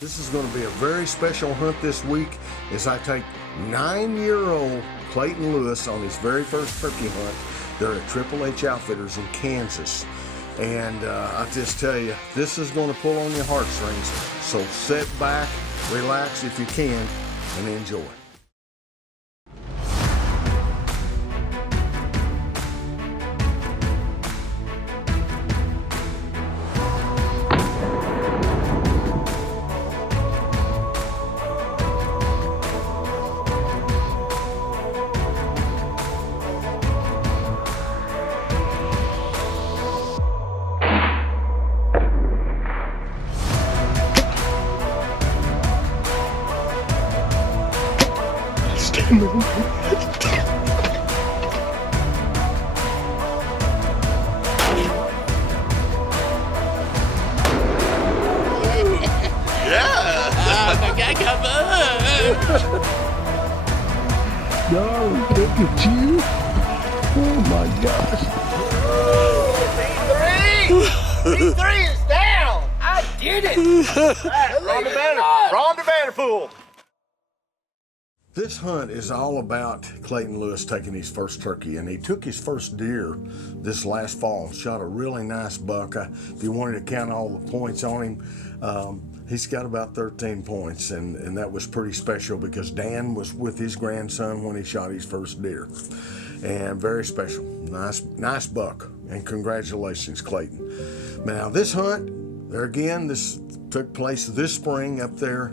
This is going to be a very special hunt this week as I take 9-year-old Clayton Lewis on his very first turkey hunt. They're at Triple H Outfitters in Kansas. And I just tell you, this is going to pull on your heartstrings. So sit back, relax if you can, and enjoy. Darling, look at you. Oh my gosh. V3 is down. I did it. Ron Vanderpool. This hunt is all about Clayton Lewis taking his first turkey, and he took his first deer this last fall. Shot a really nice buck. If you wanted to count all the points on him, he's got about 13 points, and that was pretty special because Dan was with his grandson when he shot his first deer. And very special. Nice buck. And congratulations, Clayton. Now, this hunt, there again, this took place this spring up there,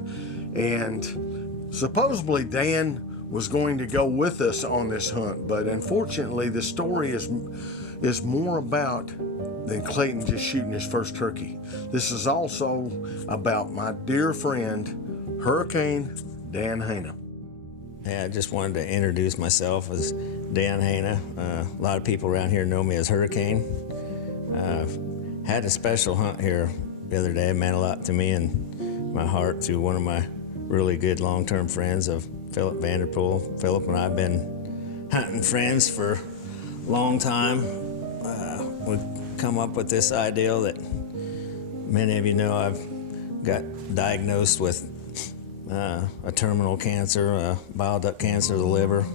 and supposedly Dan was going to go with us on this hunt, but unfortunately the story is more about than Clayton just shooting his first turkey. This is also about my dear friend, Hurricane Dan Heina. Yeah, I just wanted to introduce myself as Dan Heina. A lot of people around here know me as Hurricane. Had a special hunt here the other day. It meant a lot to me and my heart through one of my really good long-term friends of Phillip Vanderpool. Phillip and I have been hunting friends for a long time. We've come up with this idea that many of you know I've got diagnosed with a terminal cancer, bile duct cancer of the liver,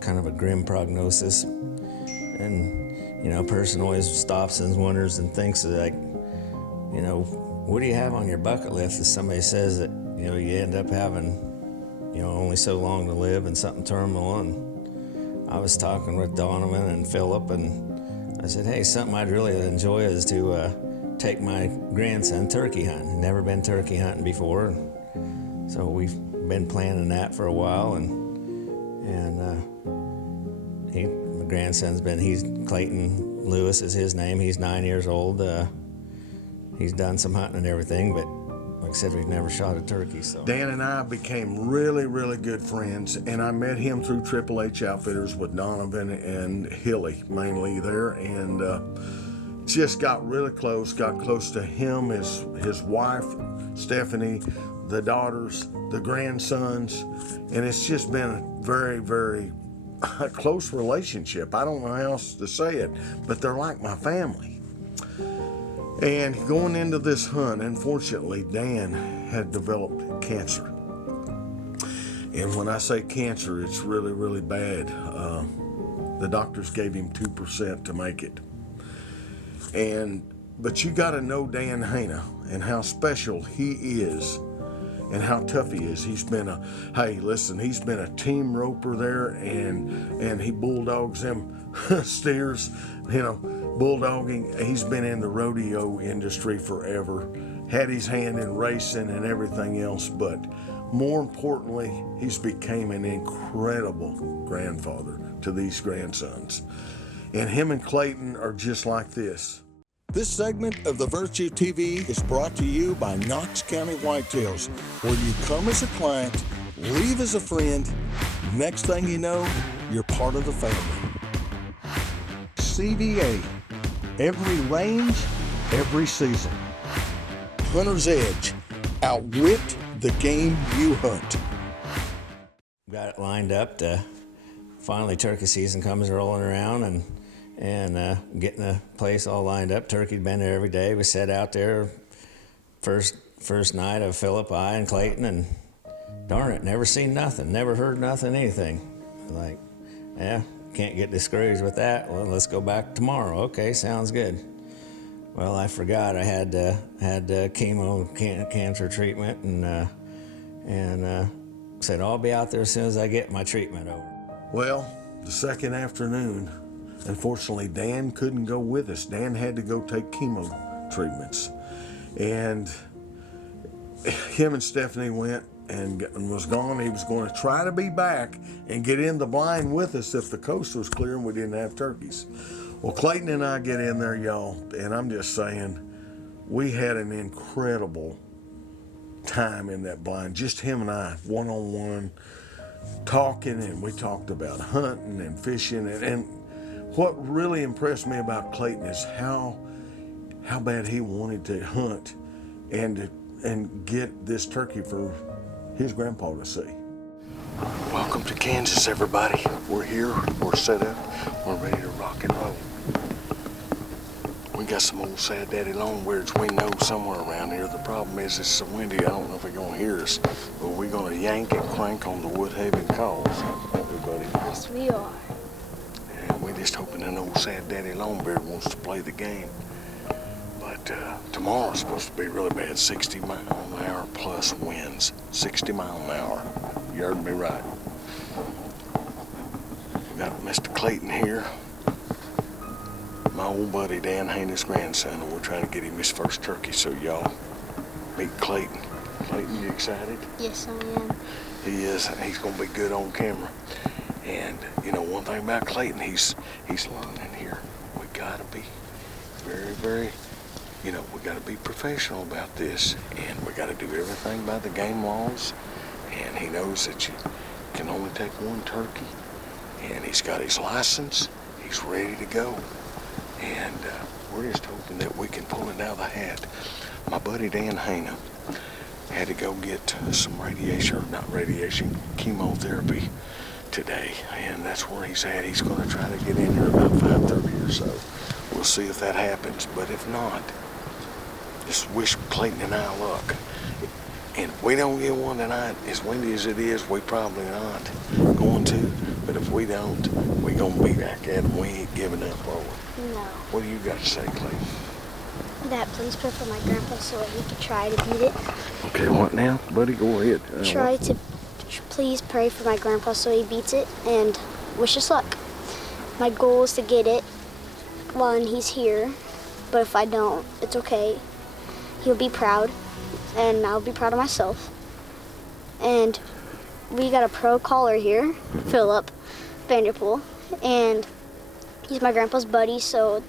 kind of a grim prognosis. And, you know, a person always stops and wonders and thinks like, you know, what do you have on your bucket list if somebody says that, you know, you end up having, you know, only so long to live and something terminal? And I was talking with Donovan and Phillip, and I said, hey, something I'd really enjoy is to take my grandson turkey hunting. Never been turkey hunting before. So we've been planning that for a while, and my grandson's he's Clayton Lewis is his name. He's 9 years old. He's done some hunting and everything, but like I said, we've never shot a turkey. So Dan and I became really, really good friends, and I met him through Triple H Outfitters with Donovan and Hilly, mainly there, and just got really close, got close to him, his wife, Stephanie, the daughters, the grandsons, and it's just been a very, very close relationship. I don't know how else to say it, but they're like my family. And going into this hunt, unfortunately, Dan had developed cancer. And when I say cancer, it's really, really bad. The doctors gave him 2% to make it. But you got to know Dan Heina and how special he is and how tough he is. He's been he's been a team roper there, and he bulldogs them steers, you know, bulldogging. He's been in the rodeo industry forever, had his hand in racing and everything else, but more importantly, he's became an incredible grandfather to these grandsons. And him and Clayton are just like this. This segment of the Virtue TV is brought to you by Knox County Whitetails, where you come as a client, leave as a friend, next thing you know, you're part of the family. CVA, every range, every season. Hunter's Edge, outwit the game you hunt. Got it lined up to finally turkey season comes rolling around, and getting the place all lined up. Turkey'd been there every day. We sat out there first night of Phillip, I, and Clayton, and darn it, never seen nothing, never heard nothing, anything. Like, yeah, can't get discouraged with that. Well, let's go back tomorrow. Okay, sounds good. Well, I forgot I had chemo cancer treatment, and said I'll be out there as soon as I get my treatment over. Well, the second afternoon, unfortunately, Dan couldn't go with us. Dan had to go take chemo treatments. And him and Stephanie went and was gone. He was going to try to be back and get in the blind with us if the coast was clear and we didn't have turkeys. Well, Clayton and I get in there, y'all, and I'm just saying, we had an incredible time in that blind. Just him and I, one-on-one, talking, and we talked about hunting and fishing. And what really impressed me about Clayton is how bad he wanted to hunt and get this turkey for his grandpa to see. Welcome to Kansas, everybody. We're here, we're set up, we're ready to rock and roll. We got some old sad daddy longbeards we know somewhere around here. The problem is it's so windy, I don't know if they're gonna hear us, but we're gonna yank and crank on the Woodhaven calls, everybody. Yes, we are. And we're just hoping an old sad daddy longbeard wants to play the game. But tomorrow's supposed to be really bad, 60 mile an hour plus winds, 60 mile an hour. You heard me right. We got Mr. Clayton here, my old buddy Dan Heina's grandson, and we're trying to get him his first turkey. So y'all meet Clayton. Clayton, you excited? Yes, I am. He is, and he's gonna be good on camera. And you know, one thing about Clayton, he's learning here. We gotta be very, you know, we gotta be professional about this, and we gotta do everything by the game laws. And he knows that you can only take one turkey, and he's got his license. He's ready to go. And we're just hoping that we can pull it out of the hat. My buddy Dan Heina had to go get some chemotherapy today, and that's where he's at. He's going to try to get in here about 5:30 or so. We'll see if that happens, but if not, just wish Clayton and I luck. And if we don't get one tonight, as windy as it is, we probably not going to. But if we don't, we gonna be back at it. We ain't giving up, are we? No. What do you got to say, Clayton? That please pray for my grandpa so he could try to beat it. Okay, what now, buddy? Go ahead. Please pray for my grandpa so he beats it, and wish us luck. My goal is to get it while he's here, but if I don't, it's okay. He'll be proud, and I'll be proud of myself. And we got a pro caller here, Phillip Vanderpool, and he's my grandpa's buddy, so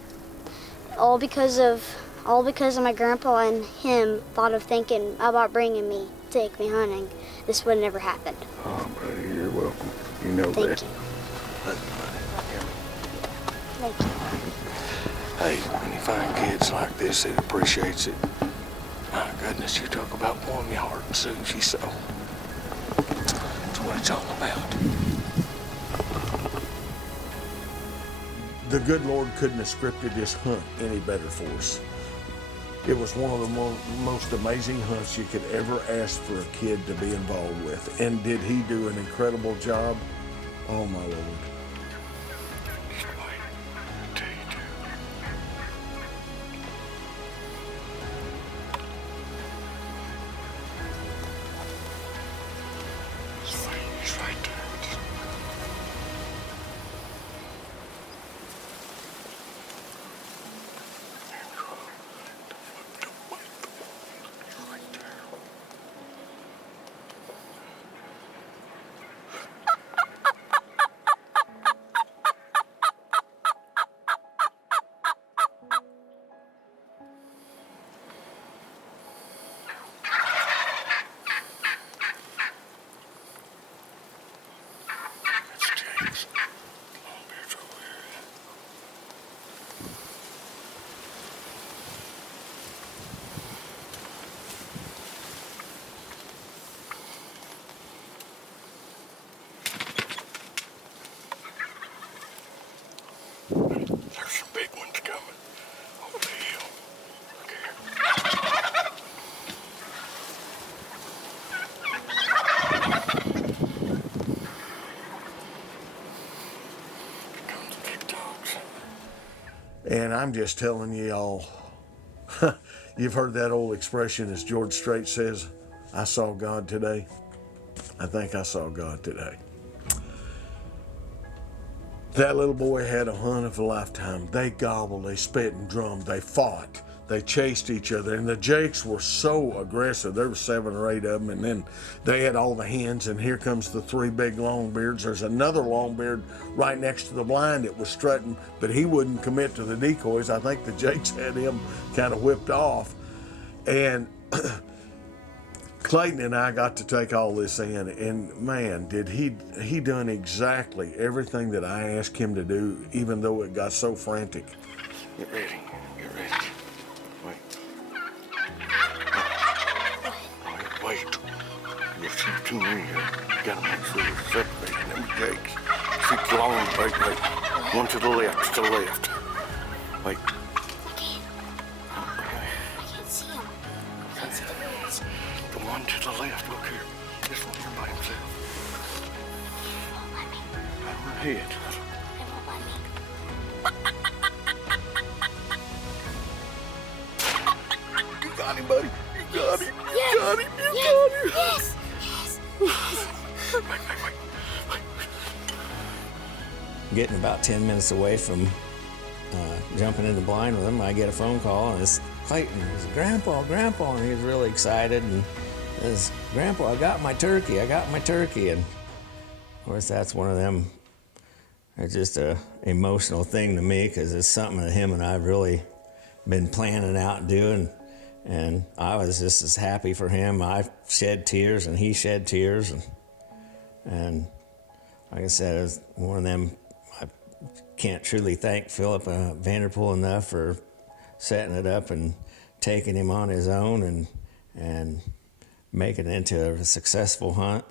all because of my grandpa and him thought of thinking about bringing me, take me hunting, this would never happen. Oh, buddy, you're welcome. You know Thank that. you. Thank Thank you. Hey, when you find kids like this, it appreciates it. My goodness, you talk about warm your heart and soothes your soul. That's what it's all about. The good Lord couldn't have scripted this hunt any better for us. It was one of the most amazing hunts you could ever ask for a kid to be involved with. And did he do an incredible job? Oh, my Lord. He's right there. And I'm just telling you all, you've heard that old expression, as George Strait says, I saw God today. I think I saw God today. That little boy had a hunt of a lifetime. They gobbled, they spit and drummed, they fought, they chased each other, and the jakes were so aggressive. There were 7 or 8 of them, and then they had all the hens, and here comes the 3 big longbeards. There's another longbeard right next to the blind that was strutting, but he wouldn't commit to the decoys. I think the jakes had him kind of whipped off. And Clayton and I got to take all this in, and man, did he done exactly everything that I asked him to do, even though it got so frantic. Get ready, get ready. Wait. You're too near here. You gotta make sure you're separating them jakes. Keep long, wait. One to the left, Wait. The one to the left, look here. This one here by himself. Ahead. You got him, buddy. You got him. Yes. You got him. Yes. Wait. Getting about 10 minutes away from jumping in the blind with him, I get a phone call, and it's Clayton. It's Grandpa, and he was really excited, and says, Grandpa, I got my turkey. And of course, that's one of them, it's just a emotional thing to me, because it's something that him and I have really been planning out and doing, and I was just as happy for him. I shed tears, and he shed tears, and like I said, it was one of them. I can't truly thank Phillip Vanderpool enough for setting it up and taking him on his own and making it into a successful hunt.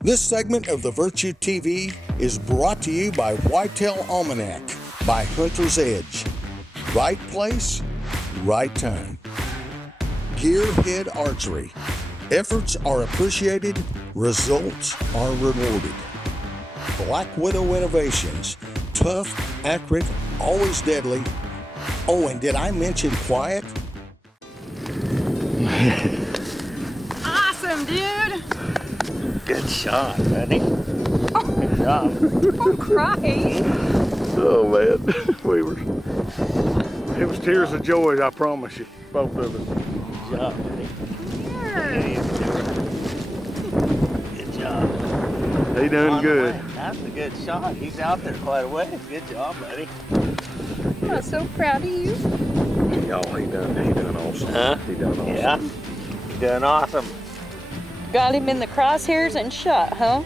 This segment of the Virtue TV is brought to you by Whitetail Almanac by Hunter's Edge. Right place, right time. Gearhead Archery. Efforts are appreciated, results are rewarded. Black Widow Innovations. Tough, accurate, always deadly. Oh, and did I mention quiet? Awesome, dude. Good shot, buddy. Good job. Don't cry. Oh man, it was tears of joy, I promise you, both of us. Good job, buddy. Here. Good job. He done good. That's a good shot. He's out there quite a ways. Good job, buddy. I'm so proud of you. Oh, he done awesome. Huh? He done awesome. Yeah. You done awesome. Got him in the crosshairs and shot, huh?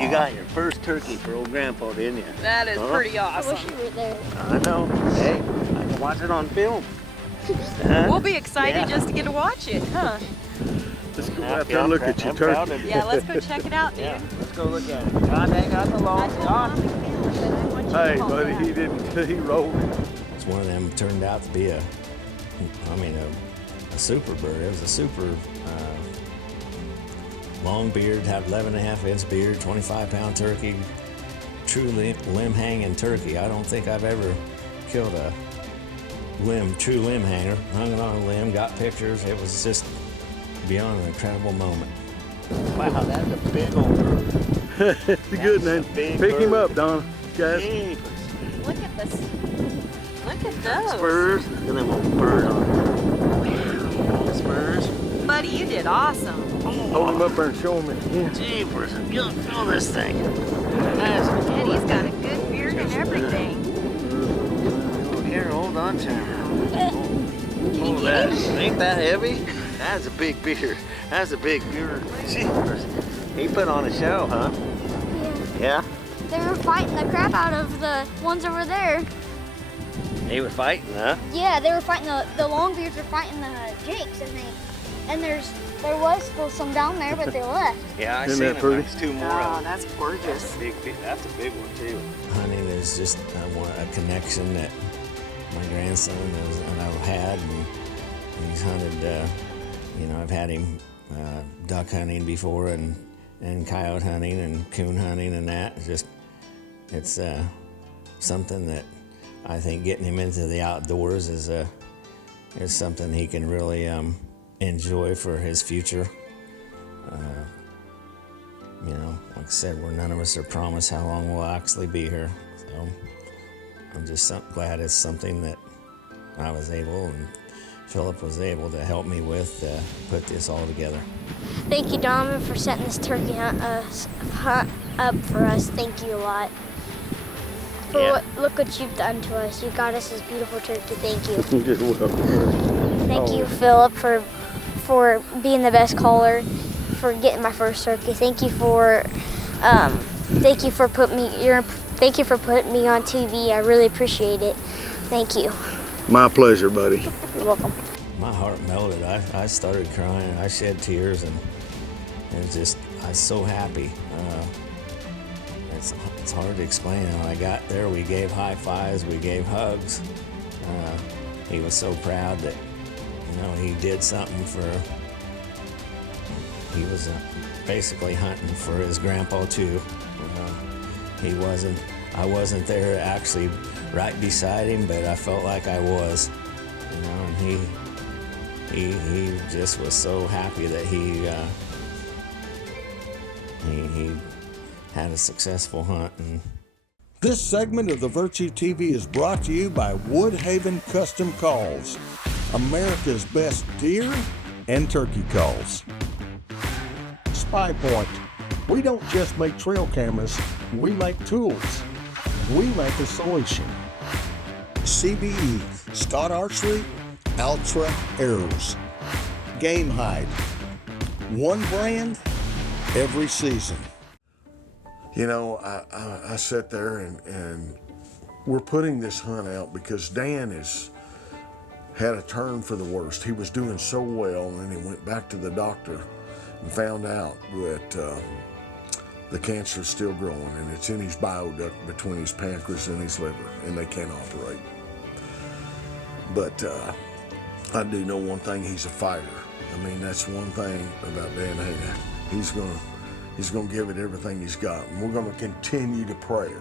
You got your first turkey for old Grandpa, didn't you? That is pretty I awesome. wish you were there. I know. Hey, I can watch it on film. Huh? We'll be excited Yeah. just to get to watch it, huh? Let's go Yeah, out there and look at your I'm proud turkey. of you. Yeah, let's go check it out, dude. Yeah, let's go look at it. God, they got the long shot. Hey, buddy, he rolled it. It's one of them turned out to be a super bird. It was a super long beard, had 11.5-inch beard, 25-pound turkey, true limb hanging turkey. I don't think I've ever killed a true limb hanger. Hung it on a limb, got pictures. It was just beyond an incredible moment. Wow, that's a big old bird. It's good, man. big Pick him bird. up, Donna. Guys. Jeepers. Look at this. Look at those. Spurs. Look at them old bird on there. Spurs. Buddy, you did awesome. Hold him up there and show him again. Jeepers. You don't feel this thing. That's And he's got a good beard and everything. Here, hold on to him. Oh, that, ain't that heavy? That's a big beard. That's a big beard. Jeepers. He put on a show, huh? Yeah. Yeah? They were fighting the crap out of the ones over there. He was fighting, huh? Yeah, they were fighting the longbeards were fighting the jakes, and there was still some down there, but they left. Yeah, I Isn't seen that him. pretty? There's 2 more Oh, of them. that's gorgeous. That's a big one, too. Hunting is just a connection that my grandson and I've had, and he's hunted. I've had him duck hunting before, and coyote hunting and coon hunting, and that. It's something that I think getting him into the outdoors is something he can really enjoy for his future. You know, like I said, none of us are promised how long we'll actually be here. So I'm just glad it's something that I was able and Phillip was able to help me with put this all together. Thank you, Donovan, for setting this turkey hunt up for us. Thank you a lot. Look what you've done to us. You got us this beautiful turkey. Thank you. You're welcome. Thank you, Phillip, for being the best caller, for getting my first turkey. Thank you for putting me on TV. I really appreciate it. Thank you. My pleasure, buddy. You're welcome. My heart melted. I started crying. I shed tears, and it was I was so happy. It's hard to explain. When I got there, we gave high fives, we gave hugs. He was so proud that, you know, he did something he was basically hunting for his grandpa too. I wasn't there actually right beside him, but I felt like I was, you know, and he just was so happy that he had a successful hunt. And This segment of the Virtue TV is brought to you by Woodhaven Custom Calls, America's best deer and turkey calls. Spy Point. We don't just make trail cameras, we make tools. We make a solution. CBE, Scott Archery, Ultra Arrows. Game Hide. One brand, every season. You know, I sat there and we're putting this hunt out because Dan had a turn for the worst. He was doing so well, and then he went back to the doctor and found out that the cancer is still growing, and it's in his bioduct between his pancreas and his liver, and they can't operate. But I do know one thing: he's a fighter. I mean, that's one thing about Dan Heina. He's gonna give it everything he's got, and we're gonna continue to pray.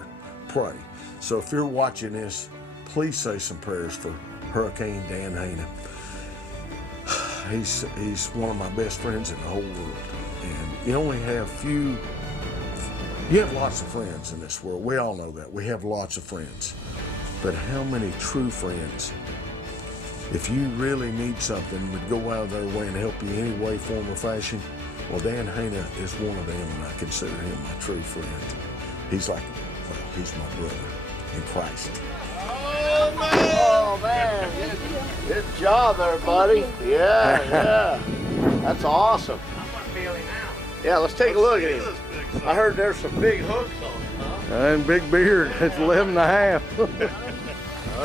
So if you're watching this, please say some prayers for Hurricane Dan Heina. He's one of my best friends in the whole world, and you only have you have lots of friends in this world. We all know that. We have lots of friends, but how many true friends, if you really need something, would go out of their way and help you any way, form, or fashion? Well, Dan Heina is one of them, and I consider him my true friend. He's he's my brother in Christ. Oh, man. Good job there, buddy. Yeah. That's awesome. Yeah, let's take a look at him. I heard there's some big hooks on him, huh? And big beard. It's 11 and a half. Oh,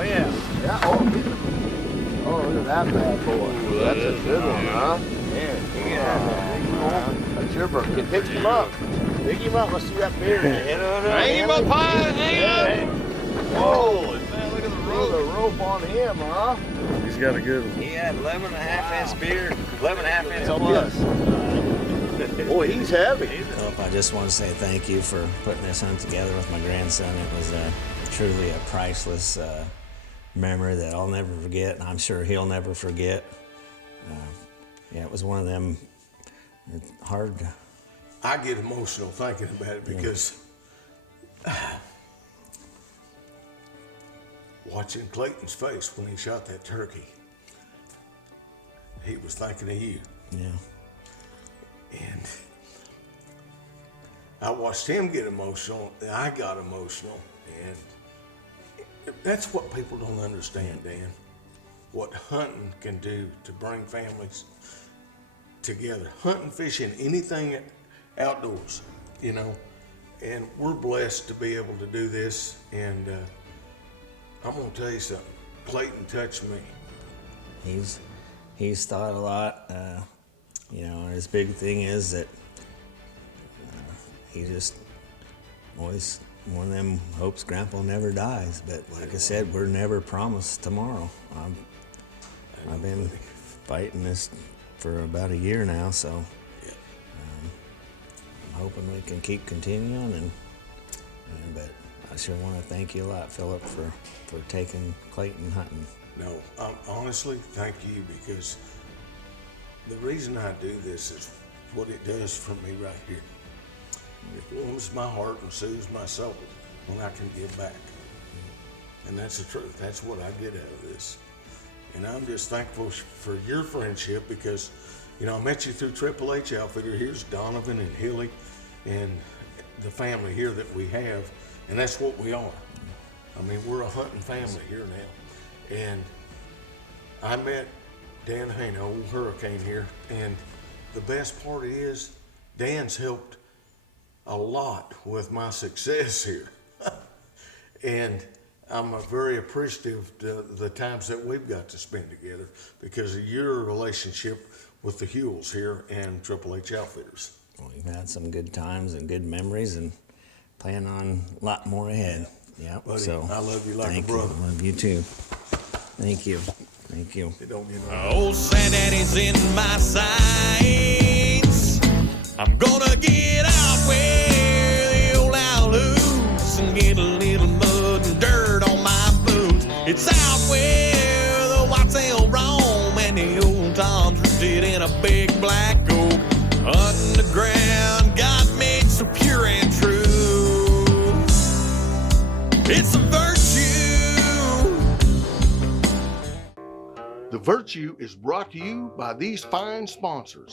yeah. Oh, look at that bad boy. That's a good one, huh? Yeah. That's your bird. Pick him up. Pick him up. Let's see that beard. Hang him up high. Hang him. Whoa. Man, look at the rope. The rope on him, huh? He's got a good one. he had 11 and a half inch beard, 11 and a half inch plus. Boy, he's heavy. Phillip, I just want to say thank you for putting this hunt together with my grandson. It was truly a priceless memory that I'll never forget, and I'm sure he'll never forget. Yeah, it was one of them hard. I get emotional thinking about it because watching Clayton's face when he shot that turkey, he was thinking of you. Yeah. And I watched him get emotional, and I got emotional. And that's what people don't understand, Dan. What hunting can do to bring families together. Hunting, fishing, anything outdoors, you know. And we're blessed to be able to do this. And I'm gonna tell you something. Clayton touched me. He's thought a lot. You know, his big thing is that he just always one of them hopes Grandpa never dies. But like I said, we're never promised tomorrow. I've been fighting this for about a year now, so I'm hoping we can keep continuing. But I sure want to thank you a lot, Phillip, for taking Clayton hunting. No, honestly, thank you, because the reason I do this is what it does for me right here. It warms my heart and soothes my soul when I can give back. And that's the truth. That's what I get out of this. And I'm just thankful for your friendship, because, you know, I met you through Triple H Outfitter. Here's Donovan and Hilly and the family here that we have, and that's what we are. I mean, we're a hunting family here now. And I met Dan Heina, old Hurricane here, and the best part is Dan's helped a lot with my success here. And I'm very appreciative to the times that we've got to spend together because of your relationship with the Hewells here and Triple H Outfitters. We've had some good times and good memories, and plan on a lot more ahead. Yeah. Buddy, So I love you like a thank brother. You. Love you too. Thank you. Thank you. It don't get no Old Sandy's in my sights. I'm gonna get out where the old owl loose and get a little mud and dirt on my boots. It's out where the whitetail roam and the old Tom's rooted in a big black oak. Underground God made so pure and true. It's a virtue. The Virtue is brought to you by these fine sponsors: